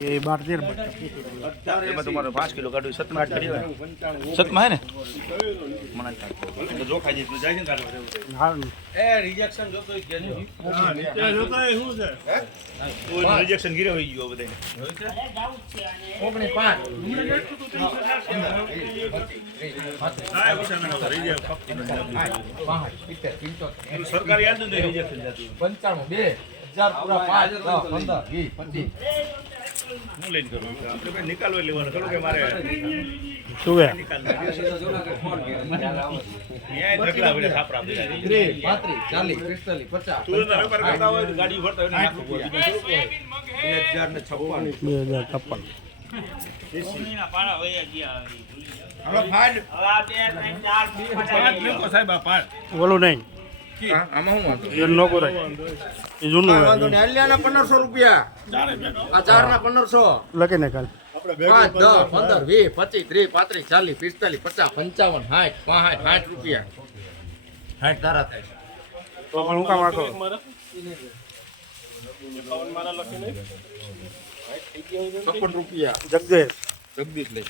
ये 12 એમાં તમારે 5 કિલો કાઢું સતમાં કરી સતમાં હે ને મને તો જો ખાઈ જઈશ જાય છે ને કાઢવા हाँ એ રિજેક્શન જોતો હોય કે નહીં હા નીચે જોતો એ શું છે કોઈ રિજેક્શન ગીરે હોઈ ગયો બધે સરકાર યાદ નથી રિજેક્શન જતું 95 2000 પૂરા 5 10 15 20 25 હું લઈને કરું આપણે ભાઈ નિકાલવા લેવાનો ખરું કે મારે શું है ન્યાય ઢગલા વડે થાપરા બધા 30 35 40 45 50 તુરંત વેપાર કરતા હોય તો ગાડી ભરતા હોય ને નાખવું હોય બીજું શું હોય 2056 હવે ફાડ સાહેબ આ ફાડ बोलो नहीं આમાં હું વાંધો ये नो को रहे ये जुनू વાંધો નહીં હલ્યાના 1500 રૂપિયા આ ચારના 1500 लगे निकाल 5 10 15 20 25 30 35 40 50 55 60 65 રૂપિયા 60 તારા થાય तो अपन का माको 56 રૂપિયા जगदीश જગદીશ લઈ